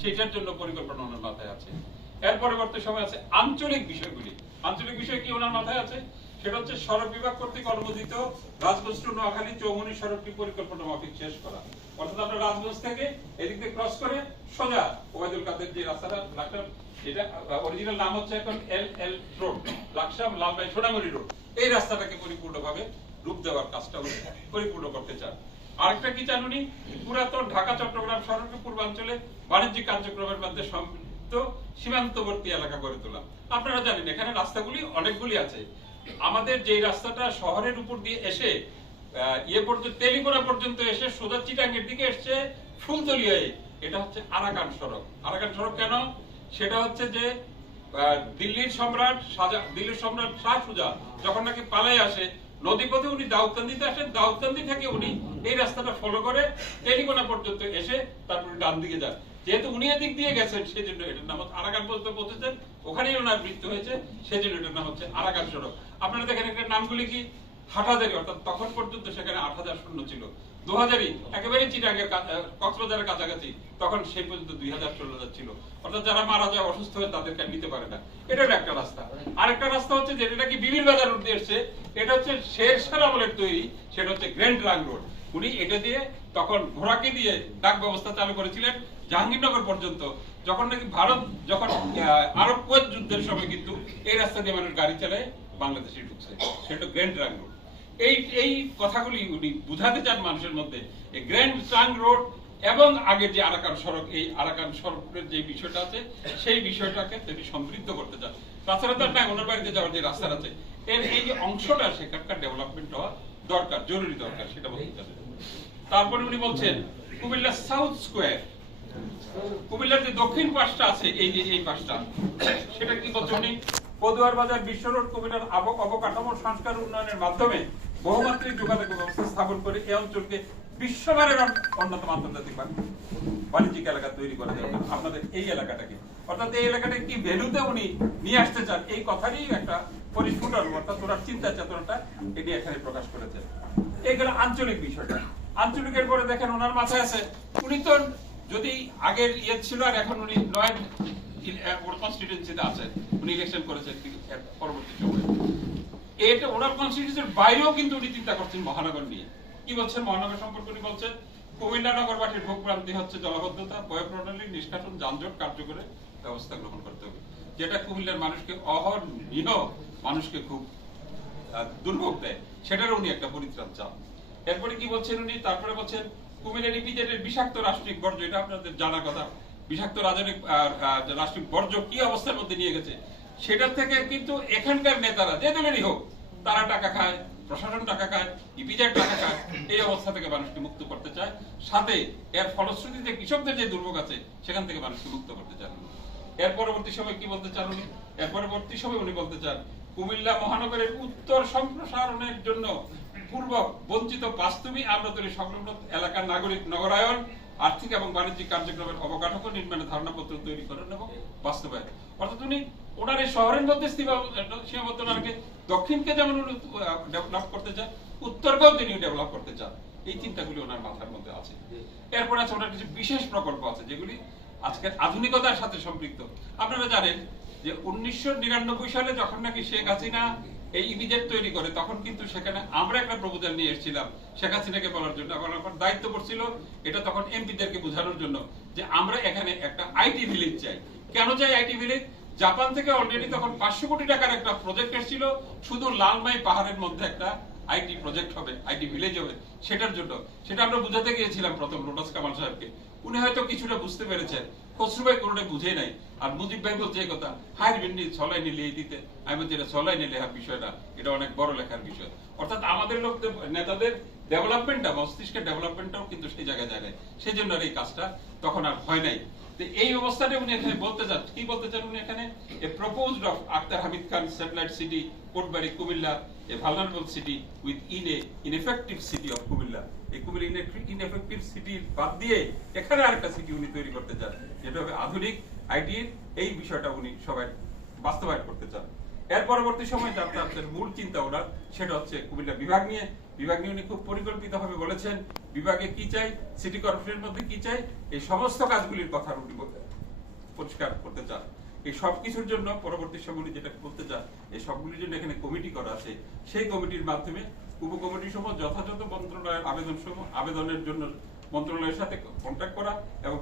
সেটার জন্য পরিকল্পনা ওনার মাথায় আছে। এর পরবর্তী সময় আছে আঞ্চলিক বিষয়গুলি। আঞ্চলিক বিষয় কি ওনার মাথায় আছে? সেটা হচ্ছে সড়ক বিভাগ কর্তৃক অনুমোদিত টু নোয়াখালী চৌমনি সড়কটি পরিকল্পনা মাফিক শেষ করা। অর্থাৎ আমরা রাজগঞ্জ থেকে এদিক দিয়ে ক্রস করে সোজা ওবায়দুল কাদের যে রাস্তাটা, লাকসাম, এটা অরিজিনাল নাম হচ্ছে এখন L L road, Laksam Lalmai Sonamuri road. এই রাস্তাটাকে পরিপূর্ণভাবে রূপ দেওয়ার কাজটা পরিপূর্ণ করতে চান। আরেকটা কি চান উনি পুরাতন ঢাকা, চট্টগ্রাম সড়কের পূর্বাঞ্চলে বাণিজ্যিক কার্যক্রমের মধ্যে সমৃদ্ধ সীমান্তবর্তী এলাকা গড়ে তোলা। আপনারা জানেন, এখানে রাস্তাগুলি অনেকগুলি আছে। আমাদের যে রাস্তাটা শহরের উপর দিয়ে এসে ইয়ে পর্যন্ত তেলিগোনা পর্যন্ত এসে সোজা চিটাঙ্গের দিকে এসছে ফুলতলি হয়ে। এটা হচ্ছে আরাকান সড়ক। আরাকান সড়ক কেন? সেটা হচ্ছে যে দিল্লির সম্রাট সাজা দিল্লির সম্রাট শাহ সুজা যখন নাকি পালাই আসে নদীপথে উনি দাউদকান্দিতে আসেন, দাউদকান্দি থেকে উনি এই রাস্তাটা ফলো করে টেলিকোনা পর্যন্ত এসে তারপরে ডান দিকে যান। যেহেতু উনি এদিক দিয়ে গেছেন, সেজন্য এটার নাম হচ্ছে আরাকান পর্যন্ত পৌঁছেছেন। ওখানেই ওনার মৃত্যু হয়েছে, সেজন্য এটার নাম হচ্ছে আরাকান সড়ক। আপনারা দেখেন এটার নামগুলি কি? হাটাদারি অর্থাৎ তখন পর্যন্ত সেখানে আট হাজার শূন্য ছিল। তখন এটার একটা রাস্তা। রাস্তা হচ্ছে যে এটা কি বিবির বাজার রোড এসছে, এটা হচ্ছে আমলের তৈরি, সেটা হচ্ছে গ্র্যান্ড রাং রোড। উনি এটা দিয়ে তখন ঘোড়াকে দিয়ে ডাক ব্যবস্থা চালু করেছিলেন, জাহাঙ্গীরনগর পর্যন্ত। যখন নাকি ভারত, যখন আরব কুয়েত যুদ্ধের সময় কিন্তু এই রাস্তা দিয়ে মানুষ গাড়ি চালায়, বাংলাদেশে ঢুকছে। সেটা গ্র্যান্ড রাং রোড। এই এই কথাগুলি উনি বুঝাতে চান মানুষের মধ্যে। গ্র্যান্ড ট্রাঙ্ক রোড এবং আগের যে আরাকান সড়ক, এই আরাকান সড়কের যে বিষয়টা আছে, সেই বিষয়টাকে তিনি সমৃদ্ধ করতে চান। তাছাড়া তার ওনার বাড়িতে যাওয়ার যে রাস্তা আছে, এর এই যে অংশটা, সেখানকার ডেভেলপমেন্ট হওয়া দরকার, জরুরি দরকার, সেটা বলতে চান। তারপরে উনি বলছেন কুমিল্লা সাউথ স্কোয়ার কুমিল্লার যে দক্ষিণ পাশটা আছে, এই যে, এই পাশটা, সেটা কি বলছে উনি? পদুয়ার বাজার বিশ্ব রোড, কুমিল্লার অবকাঠামো সংস্কার উন্নয়নের মাধ্যমে বহুমাত্রিক যোগাযোগ ব্যবস্থা স্থাপন করে এই অঞ্চলকে বিশ্ববারের অন্যতম আন্তর্জাতিক বাণিজ্যিক এলাকা তৈরি করা যাবে। আপনাদের এই এলাকাটাকে। অর্থাৎ এই এলাকাটা কি ভ্যালুতে উনি নিয়ে আসতে চান, এই কথারই একটা পরিস্ফুটন অর্থাৎ ওনার চিন্তা চেতনাটা এটি এখানে প্রকাশ করেছেন। এগুলো আঞ্চলিক বিষয়টা। আঞ্চলিকের পরে দেখেন ওনার মাথায় আছে, উনি তো যদি আগের ইয়ে ছিল আর এখন উনি নয় কনস্টিটিউন্সিতে আছেন। উনি ইলেকশন করেছেন পরবর্তী সময়ে। এটা ওনার কনস্টিটিউন্সির বাইরেও কিন্তু উনি চিন্তা করছেন মহানগর নিয়ে। কি বলছেন মহানগর সম্পর্কে উনি বলছেন, কুমিল্লা নগরবাসীর ভোগ প্রান্তি হচ্ছে জলবদ্ধতা বয় প্রণালী, নিষ্কাশন, যানজট কার্যকরে ব্যবস্থা গ্রহণ করতে হবে। যেটা কুমিল্লার মানুষকে অহরনিহ মানুষকে খুব দুর্ভোগ দেয়, সেটারও উনি একটা পরিত্রাণ চান। এরপরে কি বলছেন উনি? তারপরে বলছেন কুমিল্লার ইপিজেডের বিষাক্ত রাষ্ট্রিক বর্জ্য, এটা আপনাদের জানার কথা। বিষাক্ত রাজনৈতিক রাষ্ট্রিক বর্জ্য কি অবস্থার মধ্যে নিয়ে গেছে? সেটার থেকে কিন্তু এখানকার নেতারা যে দলেরই হোক, তারা টাকা খায়, প্রশাসন টাকা খায়, ইপিজেড টাকা খায়, এই অবস্থা থেকে মানুষকে মুক্ত করতে চায়। সাথে এর ফলশ্রুতিতে কৃষকদের যে দুর্ভোগ আছে, সেখান থেকে মানুষকে মুক্ত করতে চান এর পরবর্তী সময় কি বলতে চান উনি? এর পরবর্তী সময় উনি বলতে চান, কুমিল্লা মহানগরের উত্তর সম্প্রসারণের জন্য পূর্ব বঞ্চিত বাস্তবিক আমরাতলী সংলগ্ন এলাকার নাগরিক নগরায়ন আর্থিক এবং বাণিজ্যিক কার্যক্রমের অবকাঠামো নির্মাণের ধারণাপত্র তৈরি করেন এবং বাস্তবায়ন অর্থাৎ উনি ওনার এই শহরের মধ্যে সীমাবদ্ধ না রেখে দক্ষিণকে যেমন উনি ডেভেলপ করতে চান, উত্তরকেও তিনি ডেভেলপ করতে চান। এই চিন্তাগুলি ওনার মাথার মধ্যে আছে। এরপরে আছে ওনার কিছু বিশেষ প্রকল্প আছে, যেগুলি আজকের আধুনিকতার সাথে সম্পৃক্ত। আপনারা জানেন যে উনিশশো নিরানব্বই সালে যখন নাকি শেখ হাসিনা এই ইমিজেট তৈরি করে, তখন কিন্তু সেখানে আমরা একটা প্রপোজাল নিয়ে এসেছিলাম, শেখ হাসিনাকে বলার জন্য। এখন আমার দায়িত্ব পড়ছিল এটা তখন এমপিদেরকে বোঝানোর জন্য যে আমরা এখানে একটা আইটি ভিলেজ চাই। কেন চাই আইটি ভিলেজ জাপান থেকে অলরেডি তখন পাঁচশো কোটি টাকার একটা প্রজেক্ট এসেছিল, শুধু লালমাই পাহাড়ের মধ্যে একটা আইটি প্রজেক্ট হবে আইটি ভিলেজ হবে, সেটার জন্য। সেটা আমরা বুঝাতে গিয়েছিলাম প্রথম লোটাস কামাল সাহেবকে। উনি হয়তো কিছুটা বুঝতে পেরেছেন। খসরু ভাই কোনোটা বুঝে নাই। আর মুজিব ভাই বলছে এই কথা হাই ভিন্ডি ছলাই নিলে এই দিতে। আমি বলছি, এটা ছলাই নিয়ে লেখার বিষয়টা, এটা অনেক বড় লেখার বিষয়। অর্থাৎ আমাদের লোকদের, নেতাদের ডেভেলপমেন্টটা মস্তিষ্কের ডেভেলপমেন্টটাও কিন্তু সেই জায়গায় নাই। সেই জন্য এই কাজটা তখন আর হয় নাই। এই অবস্থাটা উনি এখানে বলতে চান। কি বলতে চান উনি এখানে? A proposed of Akhtar Hamid Khan satellite city Kotbari Comilla a vulnerable city with in a ineffective city of Comilla এই কুমিল্লা ইনএফেক্টিভ সিটি বাদ দিয়ে এখানে আরেকটা সিটি উনি তৈরি করতে চান, যেটা হবে আধুনিক আইটির এই বিষয়টা উনি সবাই বাস্তবায়ন করতে চান। এর পরবর্তী সময় তার তার মূল চিন্তা ওনার, সেটা হচ্ছে কুমিল্লা বিভাগ নিয়ে। বিভাগ নিয়ে উনি খুব পরিকল্পিতভাবে বলেছেন, বিভাগে কি চাই সিটি কর্পোরেশনের মধ্যে কি চাই, এই সমস্ত কাজগুলির কথা উনি পরিষ্কার করতে চান। এই সব কিছুর জন্য পরবর্তী সময় যেটা করতে চান, এই সবগুলির জন্য এখানে কমিটি করা আছে। সেই কমিটির মাধ্যমে উপকমিটি সমূহ যথাযথ মন্ত্রণালয়ের আবেদন সমূহ আবেদনের জন্য মন্ত্রণালয়ের সাথে কন্ট্যাক্ট করা এবং